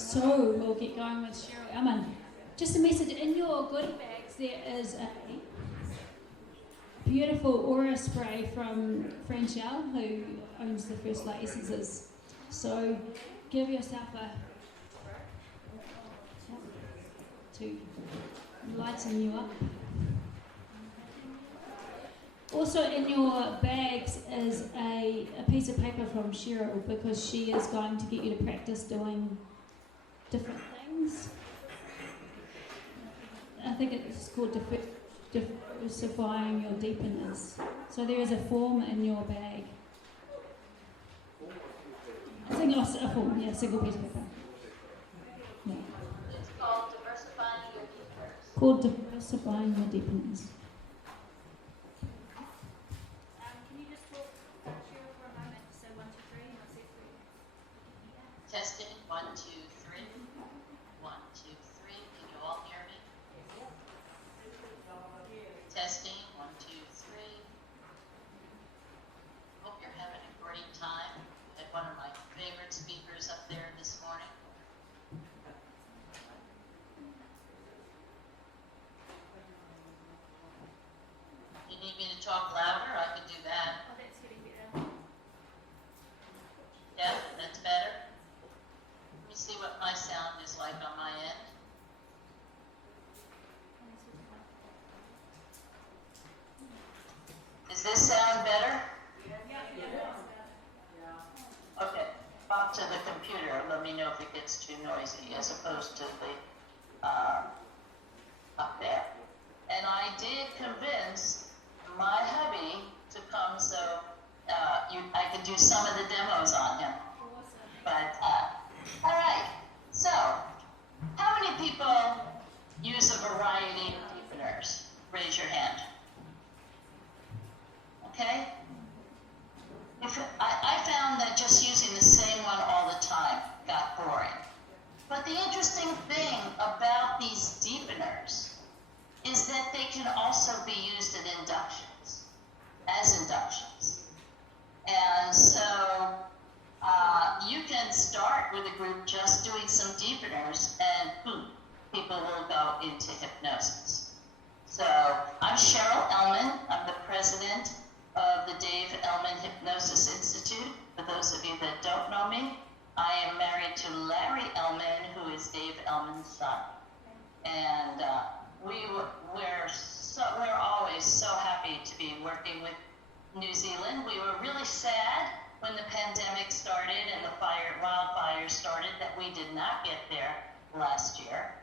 So we'll get going with Cheryl Elman. Just a message, in your goodie bags there is a beautiful aura spray from Franchelle, who owns the First Light Essences. So give yourself a to lighten you up. Also in your bags is a piece of paper from Cheryl, because she is going to get you to practice doing different things. I think it's called diversifying your deepeners. So there is a form in your bag. A single piece of paper. Yeah. It's called diversifying your deepeners. Called diversifying your deepeners. Can you just talk Cheryl for a moment? So 1, 2, 3, and I'll say 3. Testing 1, 2, 3. 1, 2, 3. Can you all hear me? Testing 1, 2, 3. Hope you're having a great time. I had one of my favorite speakers up there this morning. You need me to talk louder? I can do that. Oh, that's getting better. Yeah, that's better. Let me see what my sound is like on my end. Does this sound better? Okay, pop to the computer. Let me know if it gets too noisy, as opposed to the up there. And I did convince my hubby to come, so I could do some of the demos on him. But all right. So, how many people use a variety of deepeners? Raise your hand. Okay. I found that just using the same one all the time got boring. But the interesting thing about these deepeners is that they can also be used as inductions. And so you can start with a group just doing some deepeners, and boom, people will go into hypnosis. So I'm Cheryl Elman. I'm the president of the Dave Elman Hypnosis Institute. For those of you that don't know me, I am married to Larry Elman, who is Dave Elman's son. And we're always so happy to be working with New Zealand. We were really sad when the pandemic started and the wildfires started that we did not get there last year.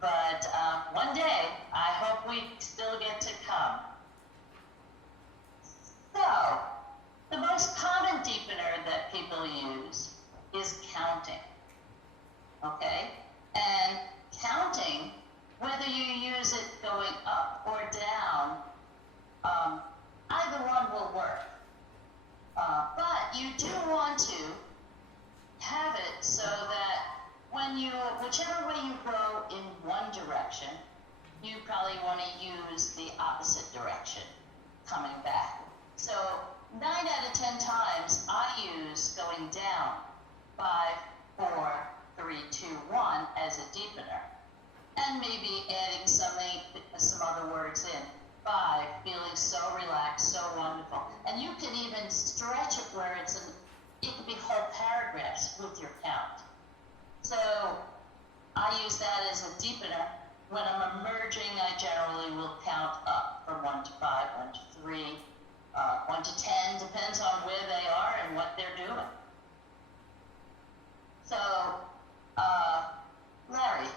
But one day, I hope we still get to come. So, the most common deepener that people use is counting. Okay? And counting, whether you use it going up or down, either one will work. But you do want to have it so that whichever way you go in one direction, you probably want to use the opposite direction coming back. So 9 out of 10 times I use going down 5, 4, 3, 2, 1 as a deepener. And maybe adding some other words in. 5, feeling so relaxed, so wonderful. And you can even stretch it where it could be whole paragraphs with your count. So I use that as a deepener. When I'm emerging, I generally will count up from 1 to 5, 1 to 3, 1 to 10, depends on where they are and what they're doing. So, Larry,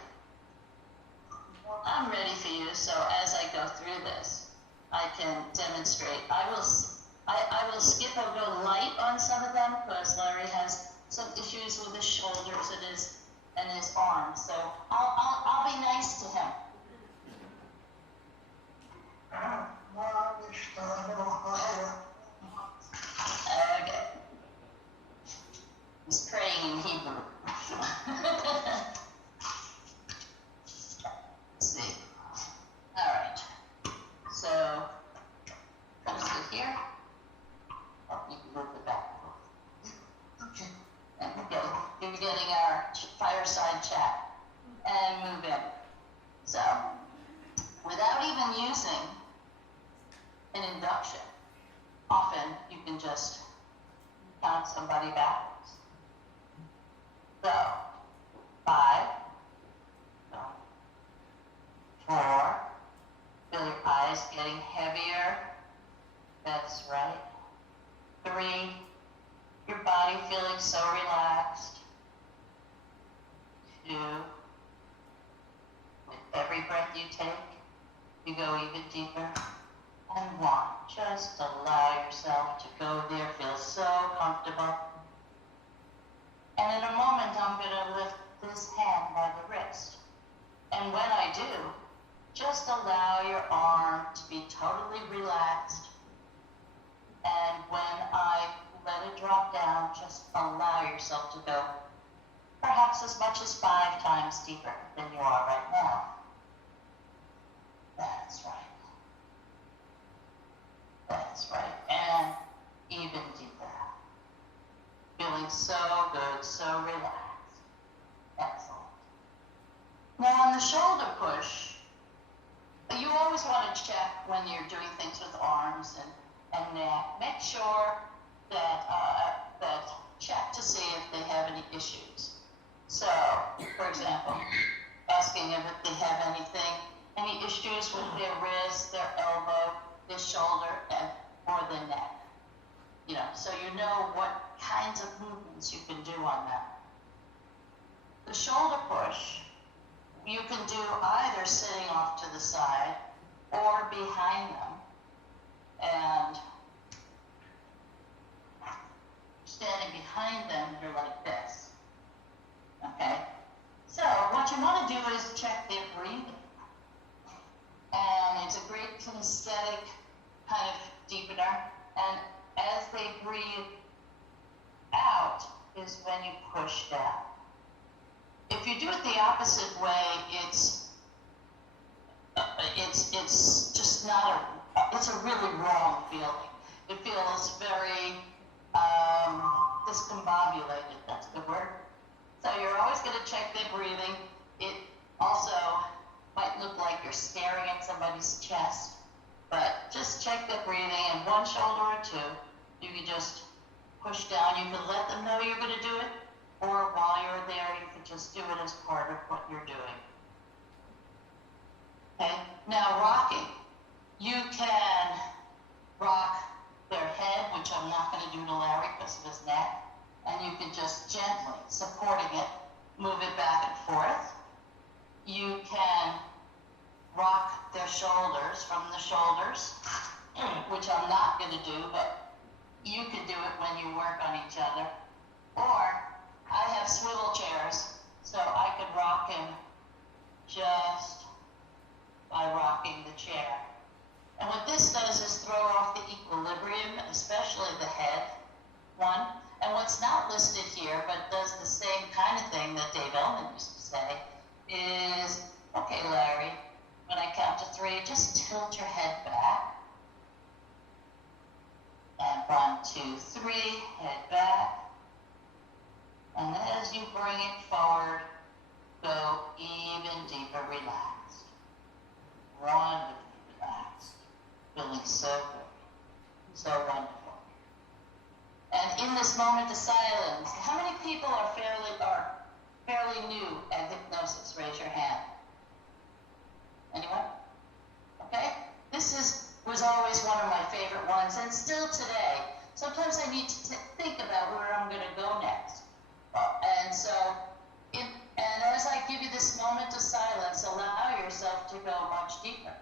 I'm ready for you, so as I go through this, I can demonstrate. I will skip or go light on some of them, because Larry has some issues with his shoulders and his arms, so I'll be nice to him. Okay. He's praying in Hebrew. Let's see. All right. So, comes to here. Oh, you can move it back. Okay. And we're getting our fireside chat and move in. So, without even using an induction, often you can just count somebody backwards. So, 5, 4, feel your eyes getting heavier. That's right. 3, your body feeling so relaxed. 2, with every breath you take, you go even deeper. And 1, just allow yourself to go there, feel so comfortable. And in a moment, I'm going to lift this hand by the wrist. And when I do, just allow your arm to be totally relaxed. And when I let it drop down, just allow yourself to go perhaps as much as 5 times deeper than you are right now. That's right. That's right. And even deeper. Feeling so good, so relaxed. Excellent. Now on the shoulder push, you always want to check when you're doing things with arms and neck. Make sure that check to see if they have any issues. So, for example, asking if they have any issues with their wrist, their elbow, their shoulder, or the neck. You know, so you know what kinds of movements you can do on that. The shoulder push, you can do either sitting off to the side or behind them. And standing behind them, you're like this. Okay? So what you want to do is check their breathing. And it's a great kinesthetic kind of deepener. And as they breathe out is when you push down. If you do it the opposite way, it's just not it's a really wrong feeling. It feels very discombobulated. That's a good word. So you're always going to check their breathing. It also might look like you're staring at somebody's chest, but just check their breathing, and one shoulder or two, you can just push down. You can let them know you're going to do it, or while you're there, you can just do it as part of what you're doing. Okay? Now rocking. You can rock their head, which I'm not going to do to Larry because of his neck, and you can just gently, supporting it, move it back and forth. You can rock their shoulders from the shoulders, which I'm not going to do, but you can do it when you work on each other. Or I have swivel chairs, so I could rock him just by rocking the chair. And what this does is throw off the equilibrium, especially the head one. And what's not listed here, but does the same kind of thing that Dave Elman used to say, is, okay, Larry, when I count to 3, just tilt your head back. And 1, 2, 3, head back. And as you bring it forward, go even deeper, relaxed. Wonderfully relaxed. Feeling so good, so wonderful. And in this moment of silence, how many people are fairly new at hypnosis? Raise your hand. Anyone? Okay? This was always one of my favorite ones, and still today. Sometimes I need to think about where I'm going to go next. And so, and as I give you this moment of silence, allow yourself to go much deeper.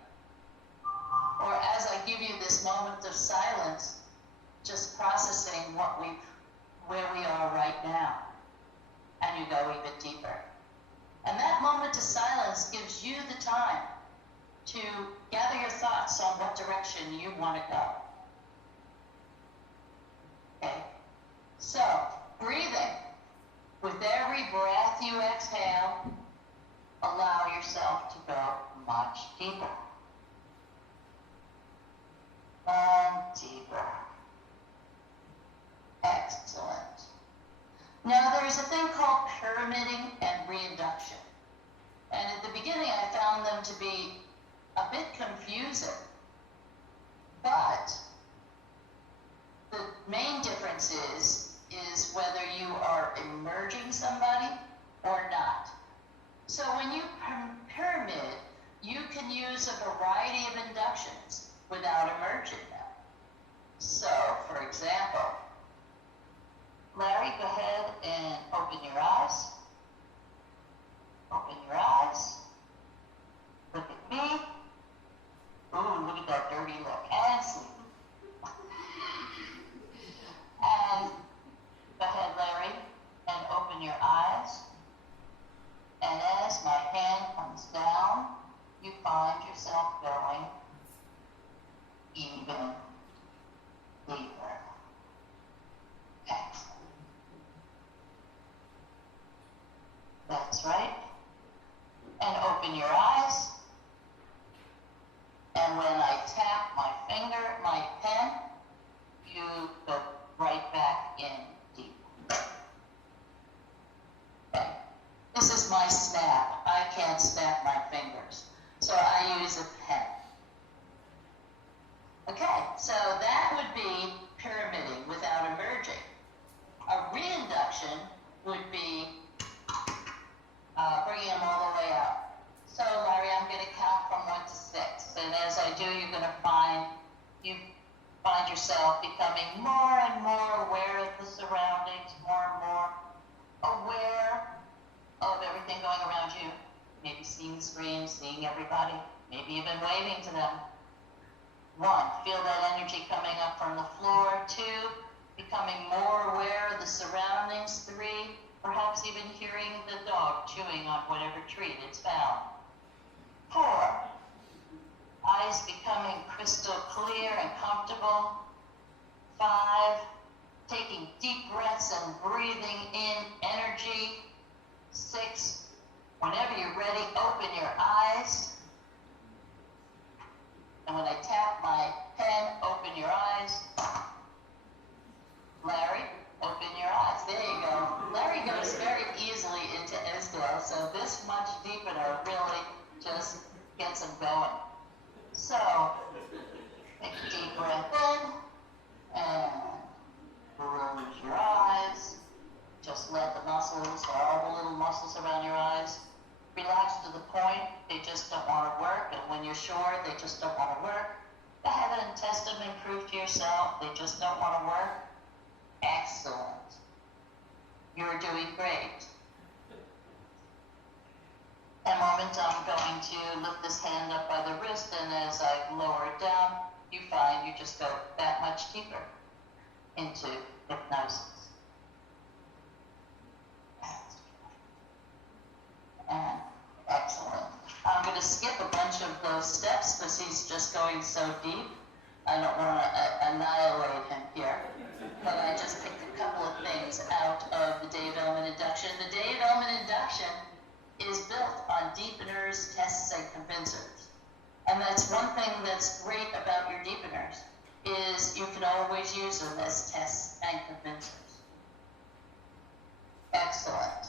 Or as I give you this moment of silence, just processing where we are right now. And you go even deeper. And that moment of silence gives you the time to gather your thoughts on what direction you want to go. Okay? So, breathing. With every breath you exhale, allow yourself to go much deeper. And deeper. Now, there's a thing called pyramiding and reinduction. And at the beginning, I found them to be a bit confusing. But the main difference is whether you are emerging somebody or not. So when you pyramid, you can use a variety of inductions without emerging them. So, for example, Larry, go ahead and open your eyes. Open your eyes. Look at me. Ooh, look at that dirty look. And sleep. And go ahead, Larry, and open your eyes. And as my hand comes down, you find yourself going even deeper. Excellent. That's right. And open your eyes. And when I tap my finger, my pen, you go right back in deep. Okay. This is my snap. I can't snap my fingers, so I use a pen. Okay, so that would be pyramiding without emerging. A reinduction would be bringing them all the way up. So, Larry, I'm going to count from 1 to 6, and as I do, you're going to find yourself becoming more and more aware of the surroundings, more and more aware of everything going around you. Maybe seeing the screen, seeing everybody, maybe even waving to them. 1, feel that energy coming up from the floor. 2, becoming more aware of the surroundings. 3, perhaps even hearing the dog chewing on whatever treat it's found. 4, eyes becoming crystal clear and comfortable. 5, taking deep breaths and breathing in energy. 6, whenever you're ready, open your eyes. And when I tap my pen, open your eyes. Larry, open your eyes. There you go. Larry goes very easily into Isdale, so this much deepener really just gets him going. So, take a deep breath in, and close your eyes. Just let the muscles, all the little muscles around your eyes, relax to the point they just don't want to work, and when you're sure they just don't want to work, go ahead and test them and prove to yourself they just don't want to work. Excellent. You're doing great. In a moment, I'm going to lift this hand up by the wrist, and as I lower it down, you find you just go that much deeper into hypnosis. And excellent. I'm going to skip a bunch of those steps because he's just going so deep. I don't want to annihilate him here, but I just picked a couple of things out of the Dave Elman induction. The Dave Elman induction is built on deepeners, tests, and convincers. And that's one thing that's great about your deepeners, is you can always use them as tests and convincers. Excellent.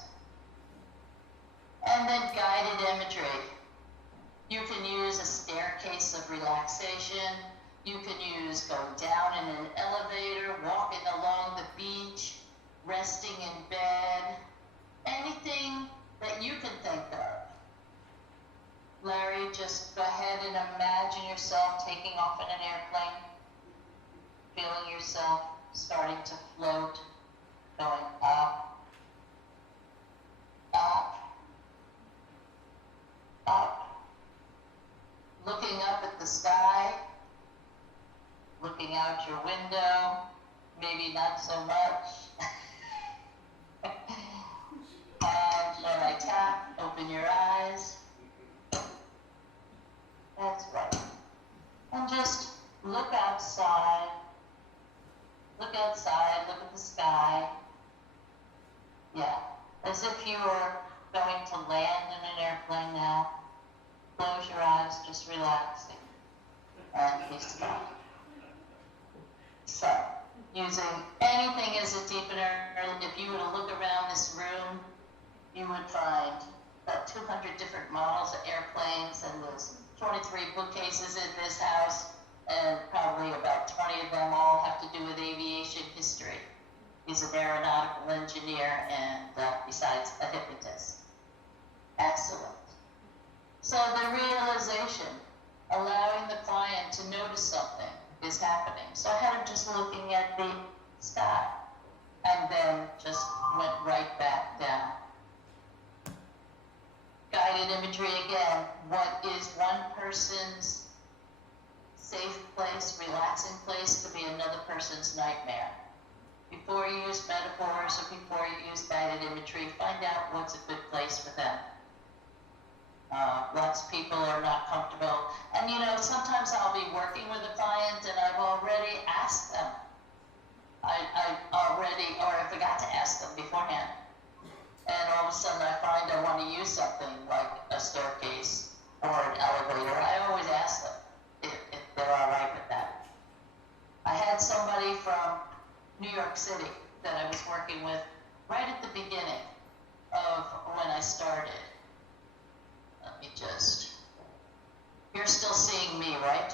And then guided imagery. You can use a staircase of relaxation. You can use going down in an elevator, walking along the beach, resting in bed, anything that you can think of. Larry, just go ahead and imagine yourself taking off in an airplane, feeling yourself starting to float, going up, up, up, looking up at the sky, looking out your window, maybe not so much. And when I tap, open your eyes. That's right. And just look outside. Look outside, look at the sky. Yeah, as if you were going to land in an airplane now. Close your eyes, just relaxing. And be still. So, using anything as a deepener. If you were to look around this room, you would find about 200 different models of airplanes, and there's 23 bookcases in this house, and probably about 20 of them all have to do with aviation history. He's an aeronautical engineer and besides a hypnotist. Excellent. So the realization, allowing the client to notice something is happening. So I had him just looking at the sky and then just went right back down. Guided imagery again. What is one person's safe place, relaxing place, could be another person's nightmare. Before you use metaphors or before you use guided imagery, find out what's a good place for them. Lots of people are not comfortable. And sometimes I'll be working with a client and I've already asked them. Or I forgot to ask them beforehand. And all of a sudden I find I want to use something like a staircase or an elevator. I always ask them if they're all right with that. I had somebody from New York City that I was working with right at the beginning of when I started. Let me you're still seeing me, right?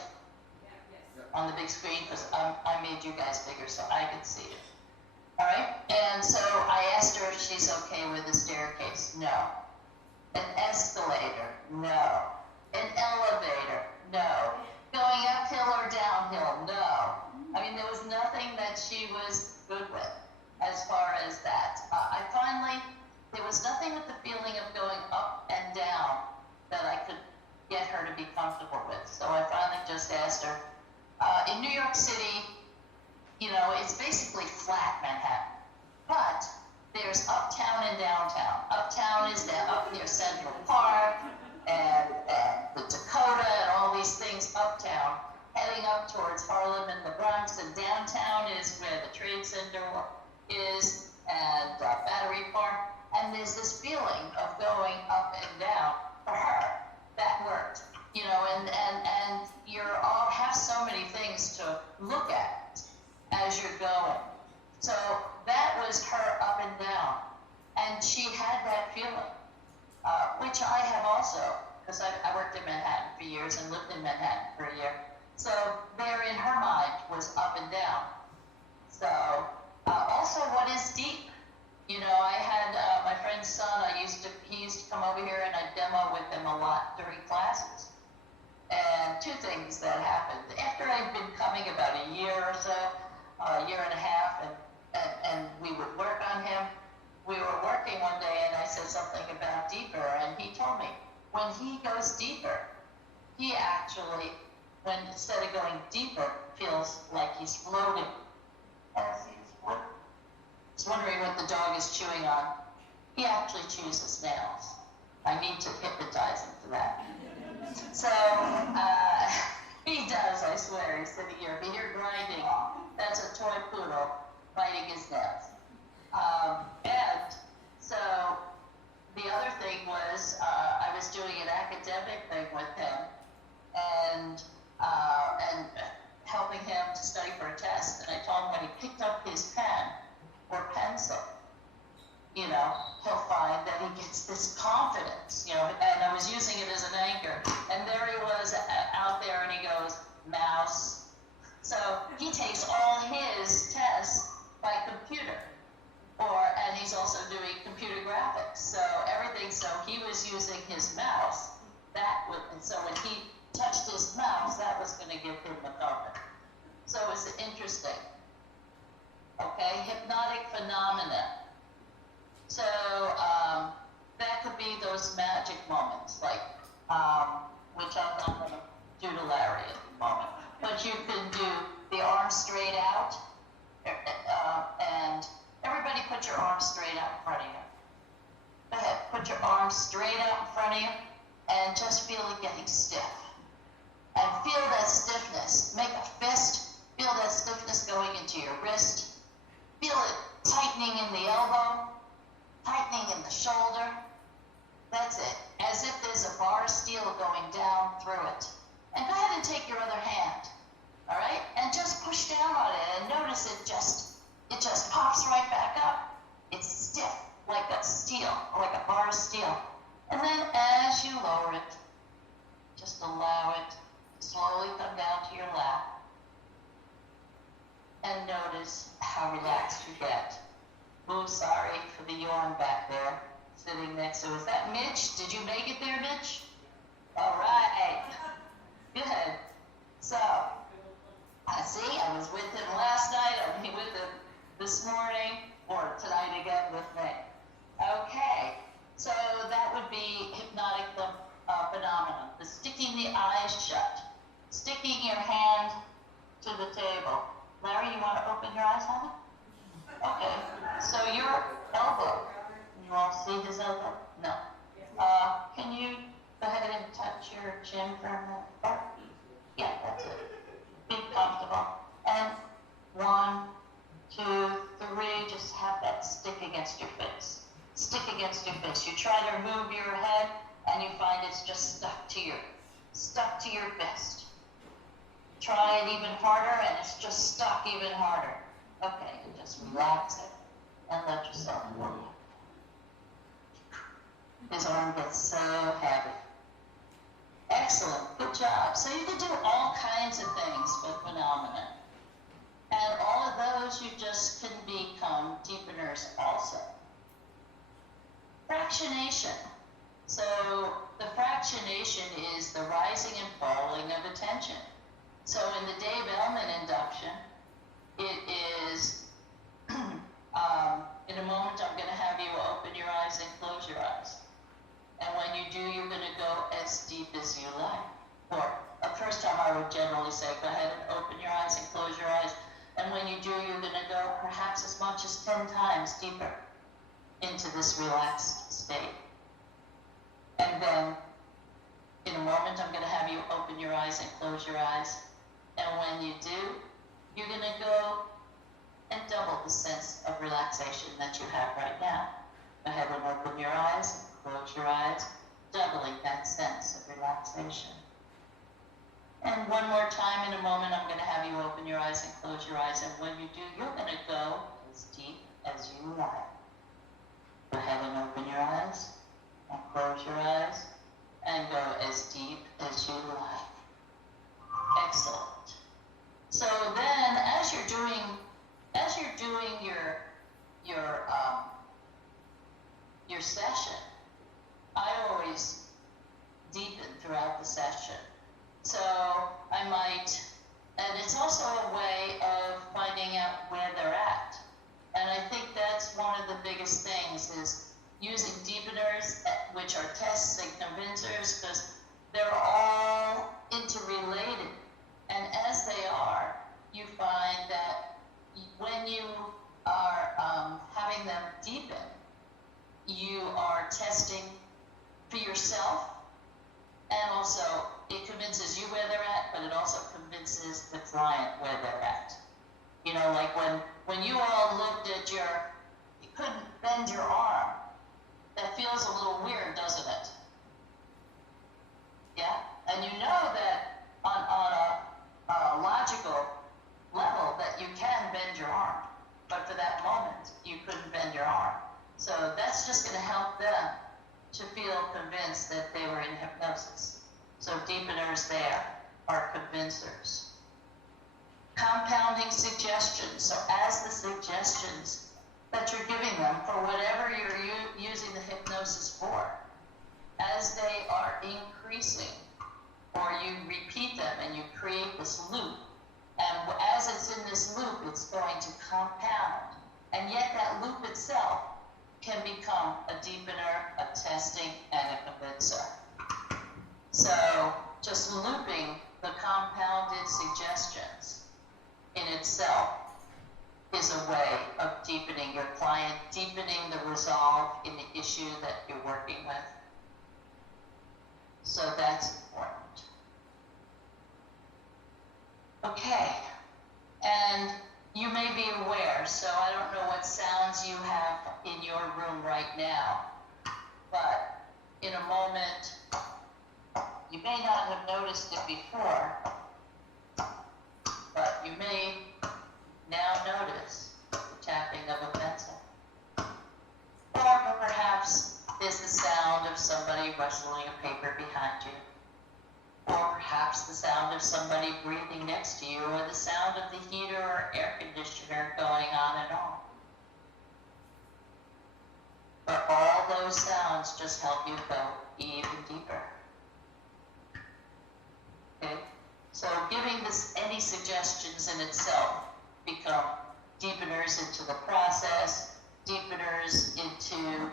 Yes. On the big screen, because I made you guys bigger so I could see it. All right, and so I asked her if she's okay with the staircase. No. An escalator? No. An elevator? No. Going uphill or downhill? No. I mean, there was nothing that she was good with as far as that. There was nothing with the feeling of going up and down that I could get her to be comfortable with. So I finally just asked her, in New York City, it's basically flat Manhattan, but there's uptown and downtown. Uptown is up near Central Park and the Dakota and all these things uptown, heading up towards Harlem and the Bronx, and downtown is where the Trade Center is and Battery Park. And there's this feeling of going up and down. For her, that worked, and you all have so many things to look at as you're going. So that was her up and down, and she had that feeling, which I have also, because I worked in Manhattan for years and lived in Manhattan for a year. So there in her mind was up and down. So also what is deep? I had my friend's son, he used to come over here and I'd demo with him a lot during classes. And two things that happened. After I'd been coming about a year or so, a year and a half, and we would work on him, we were working one day and I said something about deeper, and he told me, when he goes deeper, he actually, instead of going deeper, feels like he's floating. As he's wondering what the dog is chewing on. He actually chews his nails. I need to hypnotize him for that. So he does, I swear. He's sitting here. If you hear grinding, that's a toy poodle biting his nails. And so the other thing was I was doing an academic thing with him and helping him to study for a test. And I told him when he picked up his pen or pencil, he'll find that he gets this confidence, and I was using it as an anchor. And there he was out there and he goes, mouse. So he takes all his tests by computer, and he's also doing computer graphics. So everything, so he was using his mouse. And so when he touched his mouse, that was going to give him the confidence. So it's interesting. Okay, hypnotic phenomena. So that could be those magic moments, like, which I'm not going to do to Larry at the moment. But you can do the arm straight out, and everybody put your arms straight out in front of you. Go ahead, put your arms straight out in front of you, and just feel it getting stiff. And feel that stiffness. Make a fist, feel that stiffness going into your wrist. Feel it tightening in the elbow, tightening in the shoulder. That's it. As if there's a bar of steel going down through it. And go ahead and take your other hand All right? And just push down on it and notice it just pops right back up. It's stiff, like a steel, like a bar of steel. And then as you lower it, just allow it to slowly come down to your lap. And notice how relaxed you get. Oh, sorry for the yawn back there, sitting next to us. Is that Mitch? Did you make it there, Mitch? All right. Good. So, I see, I was with him last night, I'll be with him this morning, or tonight again with me. Okay, so that would be hypnotic phenomenon. The sticking the eyes shut, sticking your hand to the table. Larry, you want to open your eyes, honey? Okay, so your elbow, you all see his elbow? No. Can you go ahead and touch your chin for a minute? Oh, yeah, that's it. Be comfortable. And 1, 2, 3, just have that stick against your face. Stick against your face. You try to move your head and you find it's just stuck to your fist. Try it even harder and it's just stuck even harder. Okay, and just relax it and let yourself go. His arm gets so heavy. Excellent, good job. So you can do all kinds of things with phenomenon. And all of those you just can become deepeners also. Fractionation. So the fractionation is the rising and falling of attention. So in the Dave Elman induction, it is, in a moment I'm going to have you open your eyes and close your eyes. And when you do, you're going to go as deep as you like. Or the first time I would generally say, go ahead and open your eyes and close your eyes. And when you do, you're going to go perhaps as much as 10 times deeper into this relaxed state. And then, in a moment, I'm going to have you open your eyes and close your eyes. And when you do, you're going to go and double the sense of relaxation that you have right now. Go ahead and open your eyes, close your eyes, doubling that sense of relaxation. And one more time in a moment, I'm going to have you open your eyes and close your eyes. And when you do, you're going to go as deep as you like. Go ahead and open your eyes and close your eyes and go as deep as you like. Excellent. So then, as you're doing your session, I always deepen throughout the session. So I might, and it's also a way of finding out where they're at. And I think that's one of the biggest things is using deepeners, which are tests and convincers, because they're all interrelated. And as they are, you find that when you are having them deepen, you are testing for yourself, and also it convinces you where they're at, but it also convinces the client where they're at. You know, like when you all looked at you couldn't bend your arm. That feels a little weird, doesn't it? Yeah? And you know that on a logical level that you can bend your arm, but for that moment, you couldn't bend your arm. So that's just going to help them to feel convinced that they were in hypnosis. So deepeners there are convincers. Compounding suggestions. So as the suggestions that you're giving them for whatever you're using the hypnosis for, as they are increasing, or you repeat them and you create this loop, and as it's in this loop, it's going to compound. And yet that loop itself can become a deepener, a testing, and a convincer. So just looping the compounded suggestions in itself is a way of deepening your client, deepening the resolve in the issue that you're working with. So that's important. Okay, and you may be aware, so I don't know what sounds you have in your room right now, but in a moment, you may not have noticed it before, but you may now notice the tapping of a pencil. Or perhaps there's the sound of somebody rustling a paper behind you. Or perhaps the sound of somebody breathing next to you, or the sound of the heater or air conditioner going on and on. But all those sounds just help you go even deeper. Okay? So giving this any suggestions in itself become deepeners into the process, deepeners into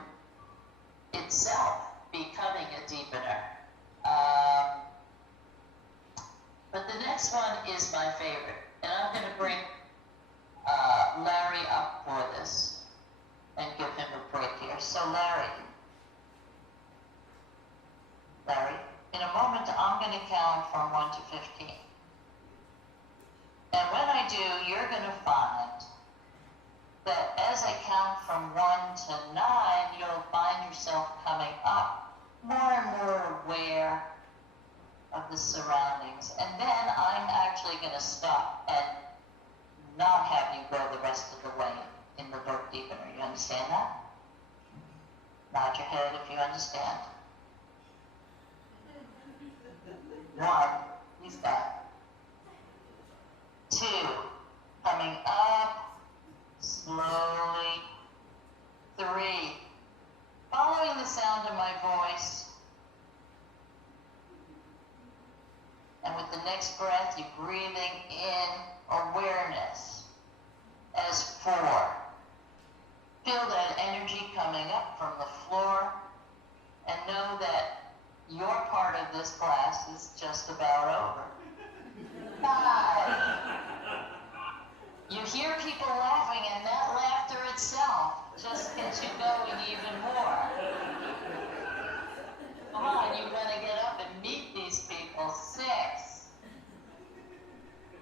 itself becoming a deepener. But the next one is my favorite, and I'm going to bring Larry up for this and give him a break here. So Larry, in a moment I'm going to count from 1 to 15. And when I do, you're going to find that as I count from 1 to 9, you'll find yourself coming up more and more aware of the surroundings. And then I'm actually going to stop and not have you go the rest of the way in the book deepener. You understand that? Nod your head if you understand. 1, he's got. 2, coming up slowly. 3, following the sound of my voice. And with the next breath, you're breathing in awareness as 4. Feel that energy coming up from the floor and know that your part of this class is just about over. 5. You hear people laughing, and that laughter itself just gets you going even more. Come on, you're going to get up and meet these people. 6.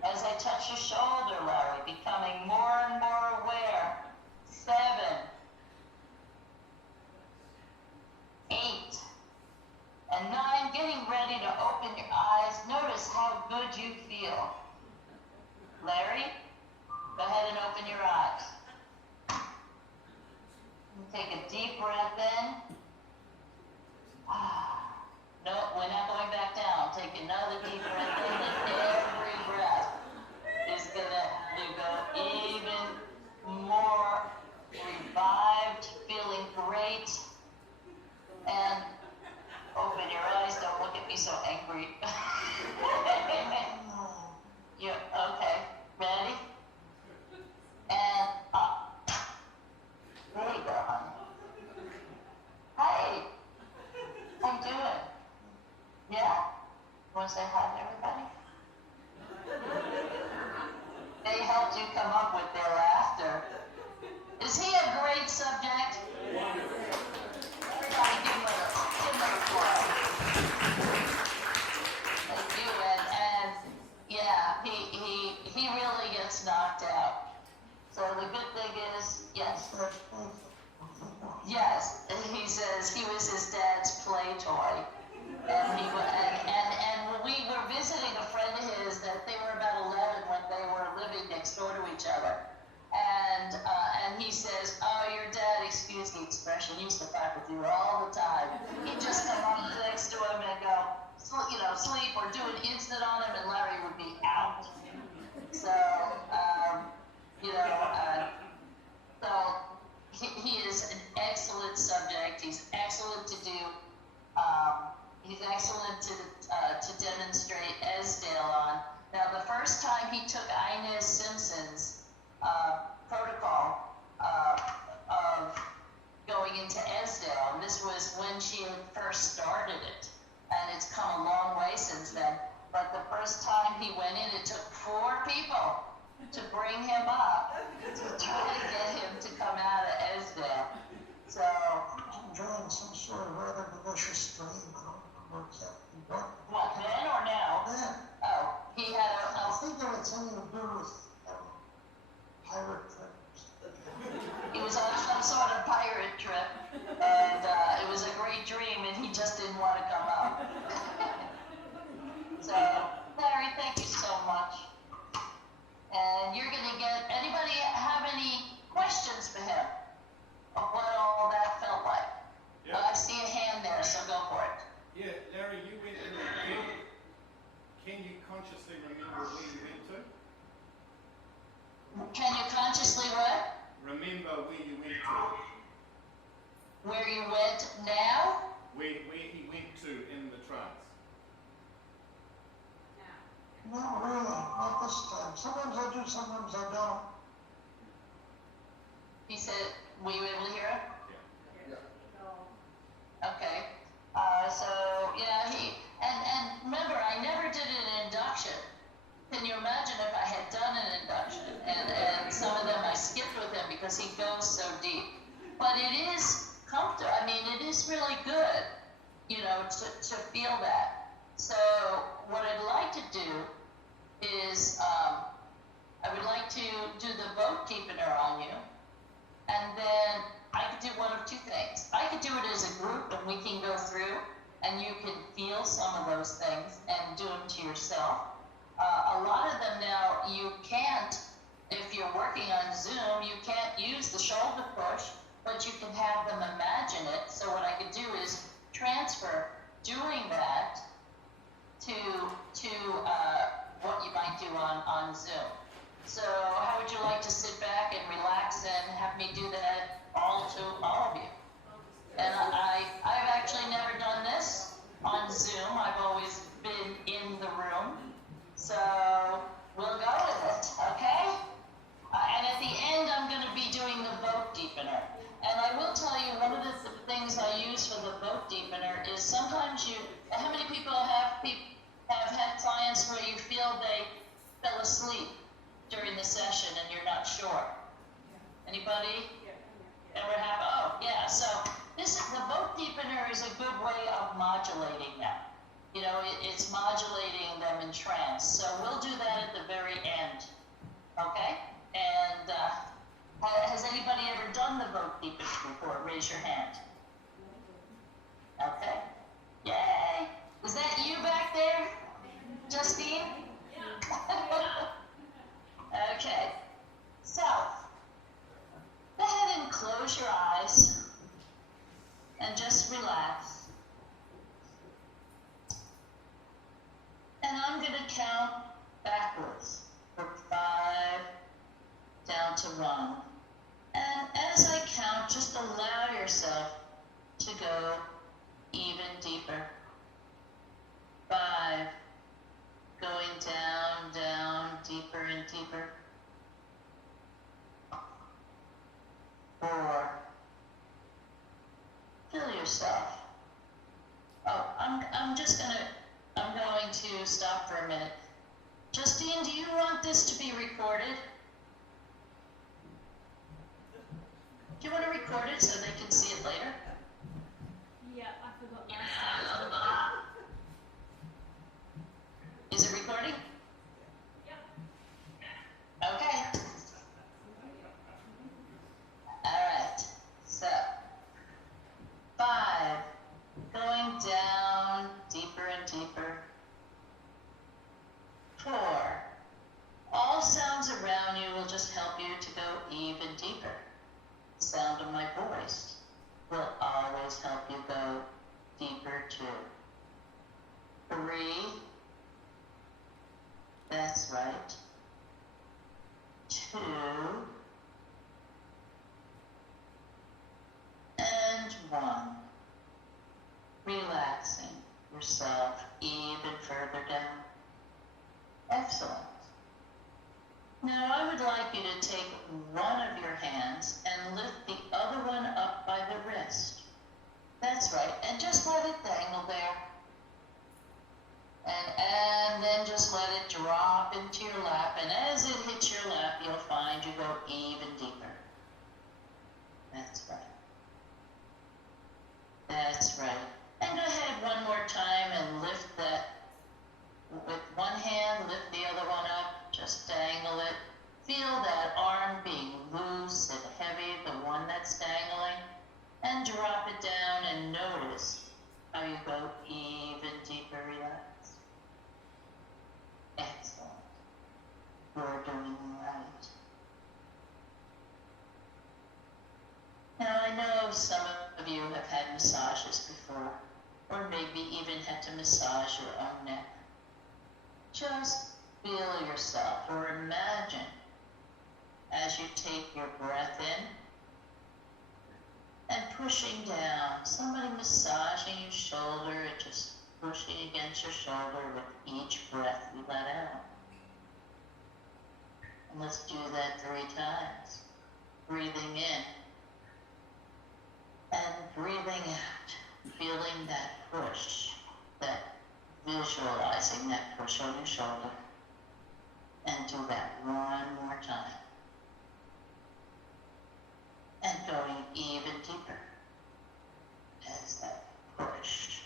As I touch your shoulder, Larry, becoming more and more aware. 7. 8. And 9, getting ready to open your eyes. Notice how good you feel. Larry, go ahead and open your eyes. Take a deep breath in. No, we're not going back down. Take another deep breath in, and every breath is going to have you go even more revived, feeling great. And open your eyes. Don't look at me so angry. You're okay. Ready? And up. There you go, honey. Hey, how you doing? Yeah? Want to say hi to everybody? They helped you come up with their laughter. Is he a great subject? Everybody give him a applause. Thank you. And yeah, he really gets knocked out. So the good thing is, yes. Yes, he says he was his dad's play toy. And when we were visiting a friend of his that they were about 11 when they were living next door to each other. And he says, oh, your dad, excuse the expression, used to fight with you all the time. He'd just come up next to him and go, sleep or do an instant on him, and Larry would be out. So, he is an excellent subject. He's excellent to do. He's excellent to demonstrate Esdale on. Now, the first time he took Inez Simpson's protocol of going into Esdale, and this was when she had first started it, and it's come a long way since then. But the first time he went in, it took 4 people to bring him up to where you went to. Where you went now? Where he went to in the trance. Not really, not this time. Sometimes I do, sometimes I don't. He said, were you able to hear him? Yeah. Okay. So, yeah, and remember, I never did an induction. Can you imagine if I had done an induction? And some of them I skipped with him because he goes so deep. But it is comfortable. I mean, it is really good, you know, to feel that. So what I'd like to do is, I would like to do the boat deepener on you. And then I could do one of two things. I could do it as a group and we can go through and you can feel some of those things and do them to yourself. A lot of them now you can't, if you're working on Zoom, you can't use the shoulder push, but you can have them imagine it. So what I could do is transfer doing that to what you might do on Zoom. So how would you like to sit back and relax and have me do that all of you? And I've actually never done this on Zoom. I've always been in the room. So we'll go with it, okay? And at the end, I'm going to be doing the boat deepener. And I will tell you, one of the things I use for the boat deepener is sometimes how many people have had clients where you feel they fell asleep during the session and you're not sure? Anybody ever have? Oh, yeah. So the boat deepener is a good way of modulating them. You know, it's modulating them in trance. So we'll do that at the very end. Okay? And has anybody ever done the boat deepener before? Raise your hand. Okay. Yay. Was that you back there, Justine? Okay. So, go ahead and close your eyes and just relax. And I'm going to count backwards from 5 down to 1. And as I count, just allow yourself to go even deeper. 5, going down, down, deeper and deeper. 4, feel yourself. Oh, I'm going to stop for a minute. Justine, do you want this to be recorded? Do you want to record it so they can see it later? Yeah, I forgot last time. Is it recording? Yep. Okay. All right. So, 5, going down deeper and deeper. 4, all sounds around you will just help you to go even deeper. The sound of my voice will always help you go deeper too. 3, that's right. 2, and 1. Relaxing yourself even further down. Excellent. Now I would like you to take one of your hands and lift the other one up by the wrist. That's right, and just let it dangle there. And then just let it drop into your lap, and as it hits your lap, you'll find you go even deeper. That's right. That's right. And go ahead one more time and lift that. With one hand, lift the other one up, just dangle it. Feel that arm being loose and heavy, the one that's dangling, and drop it down and notice how you go even deeper relaxed. Excellent. You're doing right. Now I know some of you have had massages before, or maybe even had to massage your own neck. Just feel yourself, or imagine as you take your breath in pushing down, somebody massaging your shoulder and just pushing against your shoulder with each breath you let out. And let's do that 3 times. Breathing in and breathing out, feeling that push, that visualizing that push on your shoulder. And do that one more time. And going even deeper as that push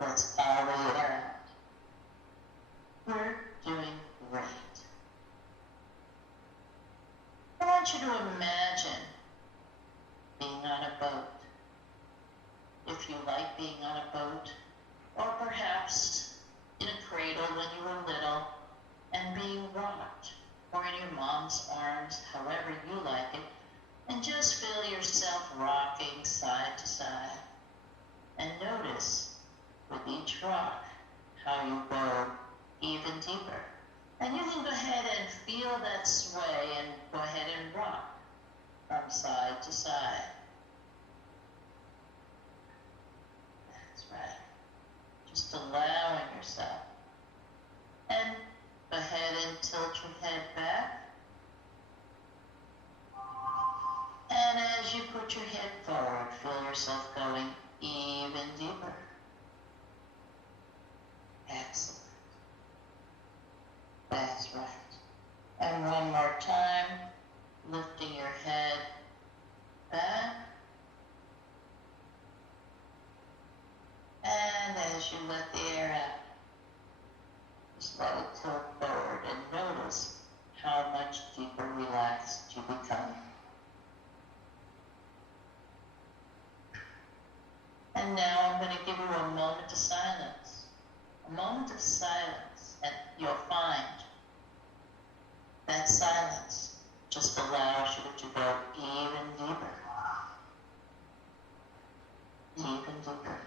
lets all the air out. We're doing great. I want you to imagine being on a boat. If you like being on a boat, or perhaps in a cradle when you were little, and being rocked, or in your mom's arms, however you like it, and just feel yourself rocking side to side. And notice with each rock how you go even deeper. And you can go ahead and feel that sway and go ahead and rock from side to side. That's right. Just allowing yourself. And go ahead and tilt your head back. And as you put your head forward, feel yourself going even deeper. Excellent. That's right. And one more time, lifting your head back. And as you let the air out, just let it tilt forward and notice how much deeper relaxed you become. And now I'm going to give you a moment of silence. A moment of silence, and you'll find that silence just allows you to go even deeper. Even deeper.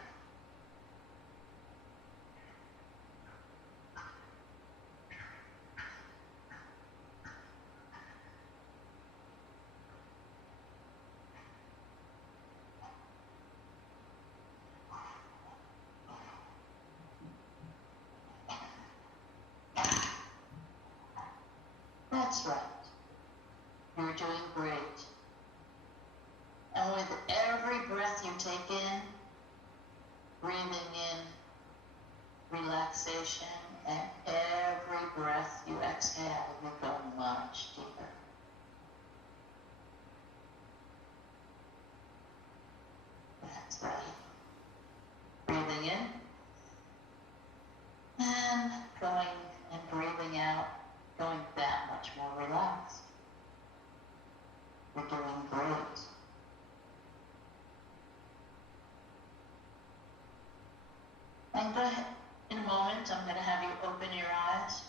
That's right. You're doing great. And with every breath you take in, breathing in relaxation, and every breath you exhale, you go much deeper. That's right. Breathing in and going and breathing out. Going that much more relaxed. You're doing great. And go ahead. In a moment, I'm going to have you open your eyes.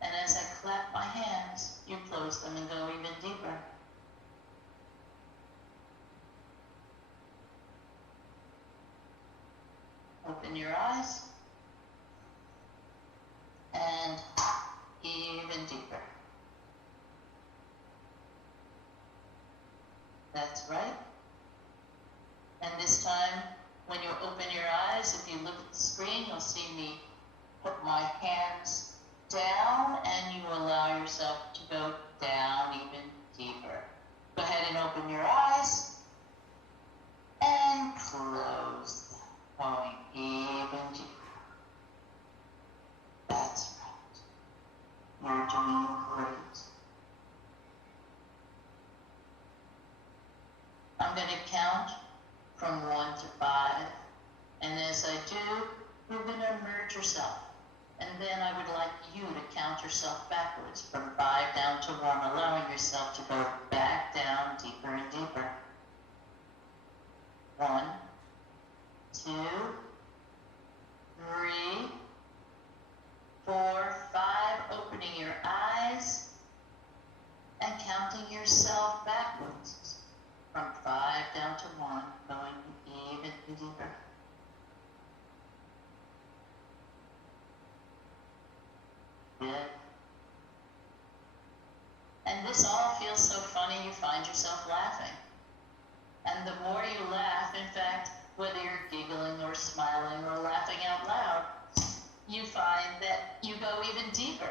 And as I clap my hands, you close them and go even deeper. Open your eyes. And even deeper. That's right. And this time, when you open your eyes, if you look at the screen, you'll see me put my hands down, and you allow yourself to go down even deeper. Go ahead and open your eyes, and close them, going even deeper. That's right. You're doing great. I'm going to count from 1 to 5, and as I do, you're going to immerse yourself, and then I would like you to count yourself backwards from 5 down to 1, allowing yourself to go back down deeper and deeper. 1, 2, 3, 4, 5, opening your eyes and counting yourself backwards from 5 down to 1, going even deeper. Good. And this all feels so funny, you find yourself laughing. And the more you laugh, in fact, whether you're giggling or smiling or laughing out loud, you find that you go even deeper.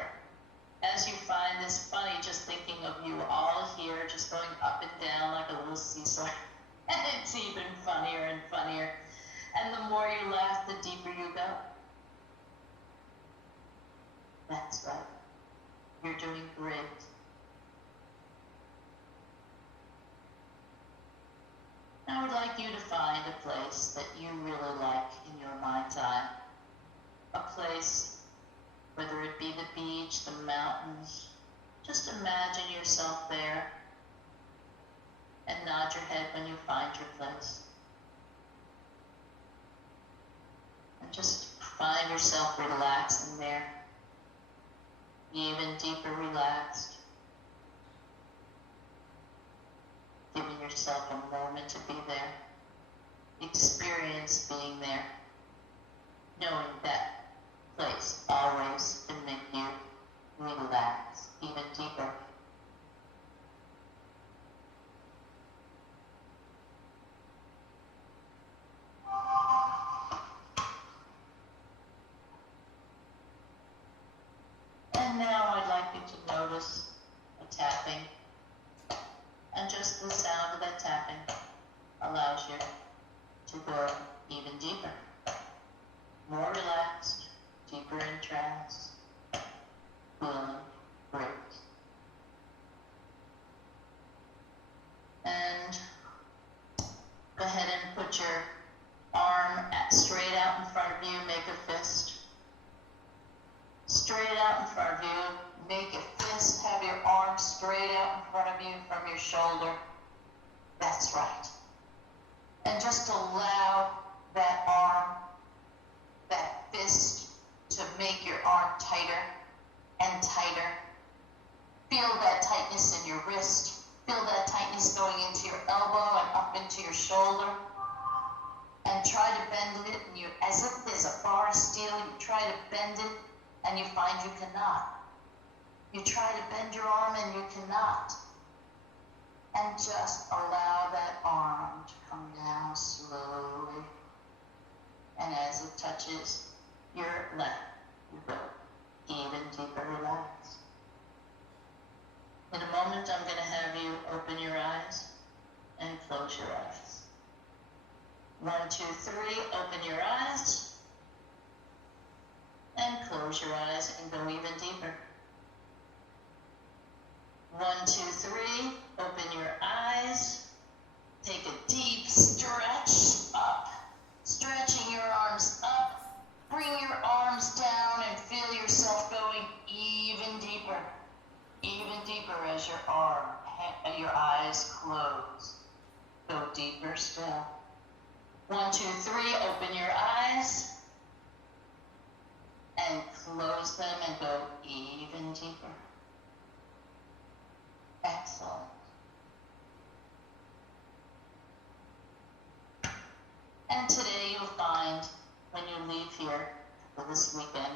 As you find this funny, just thinking of you all here, just going up and down like a little seesaw. And it's even funnier and funnier. And the more you laugh, the deeper you go. That's right. You're doing great. I would like you to find a place that you really like in your mind's eye. A place, whether it be the beach, the mountains, just imagine yourself there and nod your head when you find your place. And just find yourself relaxing there, even deeper relaxed. Giving yourself a moment to be there, experience being there, knowing that place always can make you relax even deeper. And now I'd like you to notice a tapping. And just the sound of that tapping allows you to go even deeper, more relaxed, deeper in trance, feeling great. And go ahead and put your arm straight out in front of you, make a fist. Straight out in front of you, make a fist, have your arm straight out in front of you from your shoulder. That's right. And just allow that arm, that fist, to make your arm tighter and tighter. Feel that tightness in your wrist. Feel that tightness going into your elbow and up into your shoulder. And try to bend it, and as if there's a bar of steel, you try to bend it, and you find you cannot. You try to bend your arm and you cannot. And just allow that arm to come down slowly. And as it touches your leg, you go even deeper relaxed. In a moment, I'm going to have you open your eyes and close your eyes. 1, 2, 3, open your eyes. And close your eyes and go even deeper. 1, 2, 3, open your eyes. Take a deep stretch up. Stretching your arms up. Bring your arms down and feel yourself going even deeper. Even deeper as your eyes close. Go deeper still. 1, 2, 3, open your eyes. And close them and go even deeper. Excellent. And today you'll find, when you leave here for this weekend,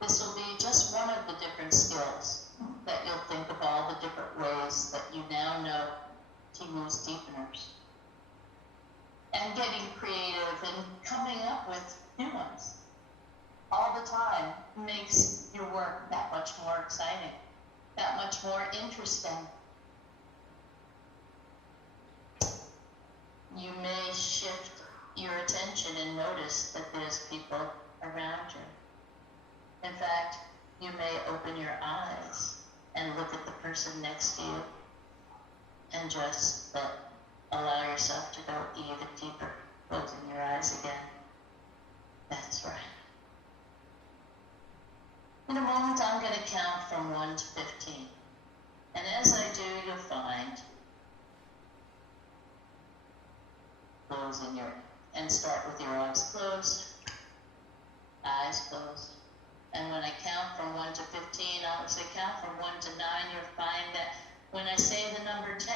this will be just one of the different skills that you'll think of all the different ways that you now know to use deepeners. And getting creative and coming up with new ones all the time makes your work that much more exciting, that much more interesting. You may shift your attention and notice that there's people around you. In fact, you may open your eyes and look at the person next to you and just allow yourself to go even deeper. Open your eyes again. That's right. In a moment, I'm going to count from 1 to 15. And as I do, you'll find closing and start with your eyes closed, eyes closed. And when I count from 1 to 15, I'll say count from 1 to 9, you'll find that when I say the number 10,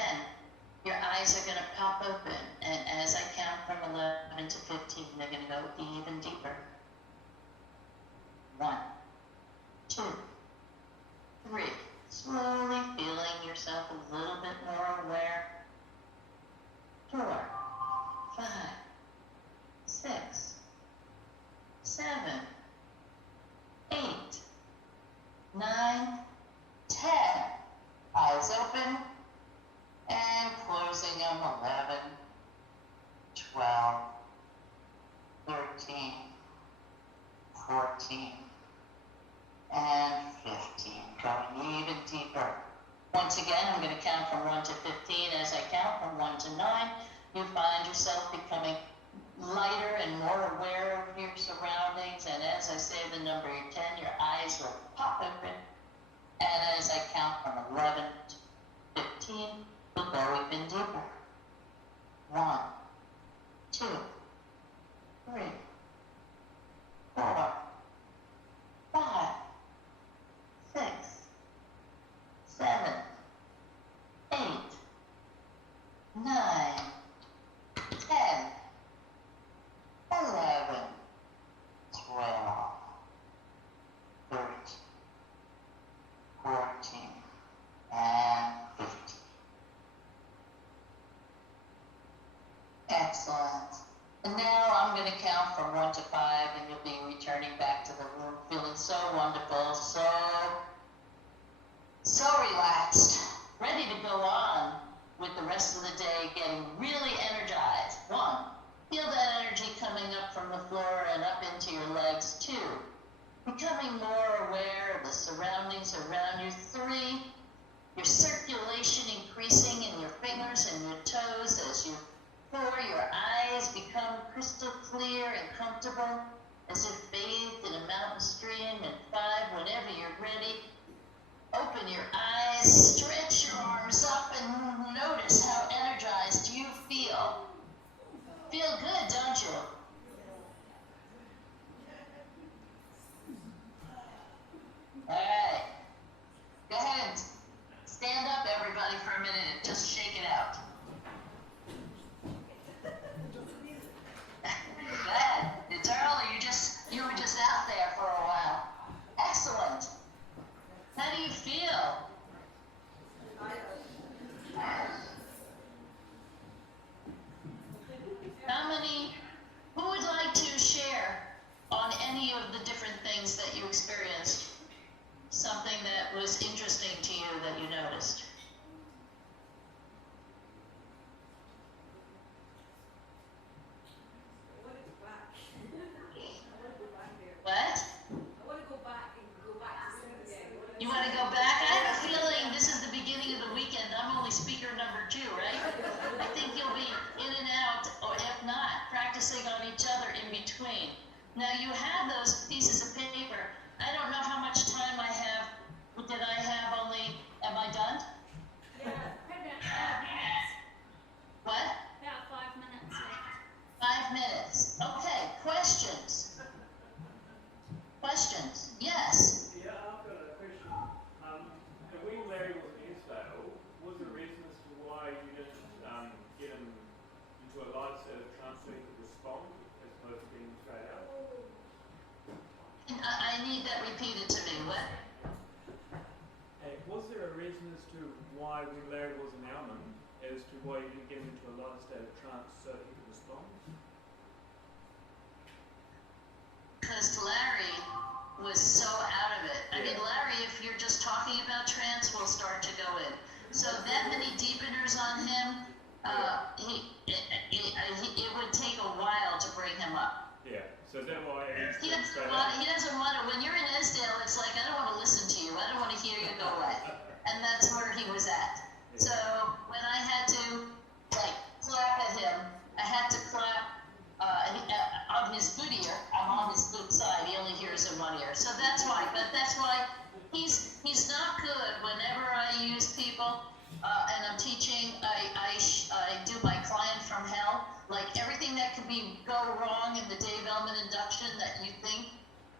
your eyes are going to pop open. And as I count from 11 to 15, they're going to go even deeper. 1, 2, 3. Slowly feeling yourself a little bit more aware. 4. from 1 to 9, you find yourself becoming lighter and more aware of your surroundings. And as I say the number 10, your eyes will pop open. And as I count from 11 to 15, you'll go even deeper. 1, 2, 3, 4, 5, 6, 7, 8, 9, 10, 11, 12, 13, 14, and 15. Excellent. And now I'm going to count from 1 to 5, and you'll be returning back to the room feeling so wonderful, so relaxed, ready to go on with the rest of the day, getting really energized. 1, feel that energy coming up from the floor and up into your legs. 2, becoming more aware of the surroundings around you. 3, your circulation increasing in your fingers and your toes as you 4, your eyes become crystal clear and comfortable as if bathed in a mountain stream. And 5, whenever you're ready, open your eyes, stretch your arms up, and notice how energized you feel. Feel good, don't you? All right. Go ahead and stand up, everybody, for a minute and just shake it out. Glad. It's early. You were just out there for a while. Excellent. How do you feel? Who would like to share on any of the different things that you experienced? Something that was interesting to you that you noticed? What? I want to go back to sleep again. You want to go back? I have a feeling this is the beginning of the weekend. I'm only speaker number 2, right? I think you'll be in and out, or if not, practicing on each other in between. Now you have those pieces of paper. I don't know how much time I have. Did I have only, am I done? Yeah, about 5 minutes. What? About 5 minutes left. 5 minutes. Okay, questions? Questions? Yes. Yeah, I've got a question. When Larry was in Airsdale, was there a reason as to why you didn't get him into a light state of trance so he could respond as opposed to being straight out? I need that repeated to me. What? Hey, was there a reason as to why when Larry was in Elman, as to why you didn't get him into a light state of trance so he could respond? Because Larry was so out of it. I mean, Larry, if you're just talking about trance, will start to go in. So that many deepeners on him, it would take a while to bring him up. Yeah. So is that why He doesn't want to, when you're in Esdale, it's like, I don't want to listen to you. I don't want to hear you go away. And that's where he was at. So when I had to, clap at him, I had to clap on his good ear. I'm on his good side. He only hears in one ear. So that's why. But that's why he's not good whenever I use people and I'm teaching. I do my client from hell. Like everything that could go wrong in the Dave Elman induction that you think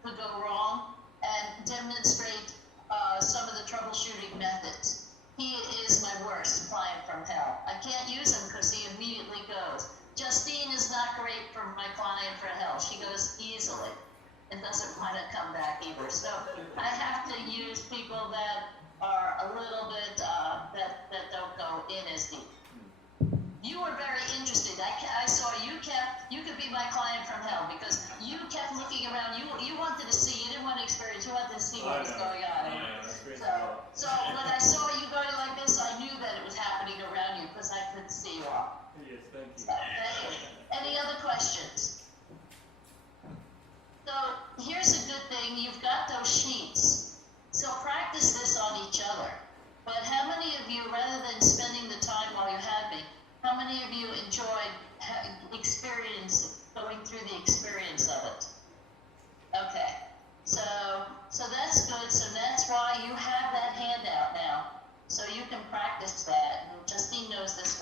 could go wrong, and demonstrate some of the troubleshooting methods. He is my worst client from hell. I can't use him because he immediately goes. Justine is not great for my client from hell. She goes easily and doesn't want to come back either. So I have to use people that are a little bit, that don't go in as deep. You were very interested. I saw you could be my client from hell because you kept looking around. You wanted to see. You didn't want to experience. You wanted to see what was going on. So when I saw you going like this, I knew that it was happening around you because I could see you all. Yes, thank you. So, thank you. Any other questions? So here's a good thing. You've got those sheets. So practice this on each other. But how many of you, rather than spending the time while you had me,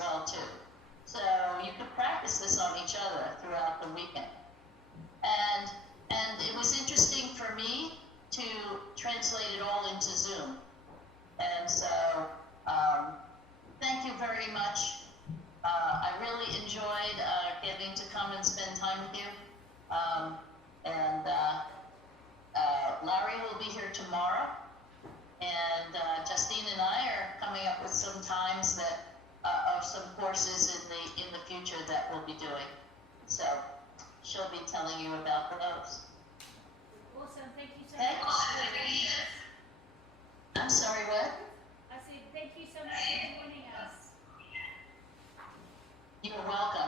well too. So you could practice this on each other throughout the weekend. And it was interesting for me to translate it all into Zoom. And so thank you very much. I really enjoyed getting to come and spend time with you. Larry will be here tomorrow. And Justine and I are coming up with some times that of some courses in the future that we'll be doing. So she'll be telling you about those. Awesome. Thank you so Thank much. you. I'm sorry, what? I said thank you so much for joining us. You're welcome.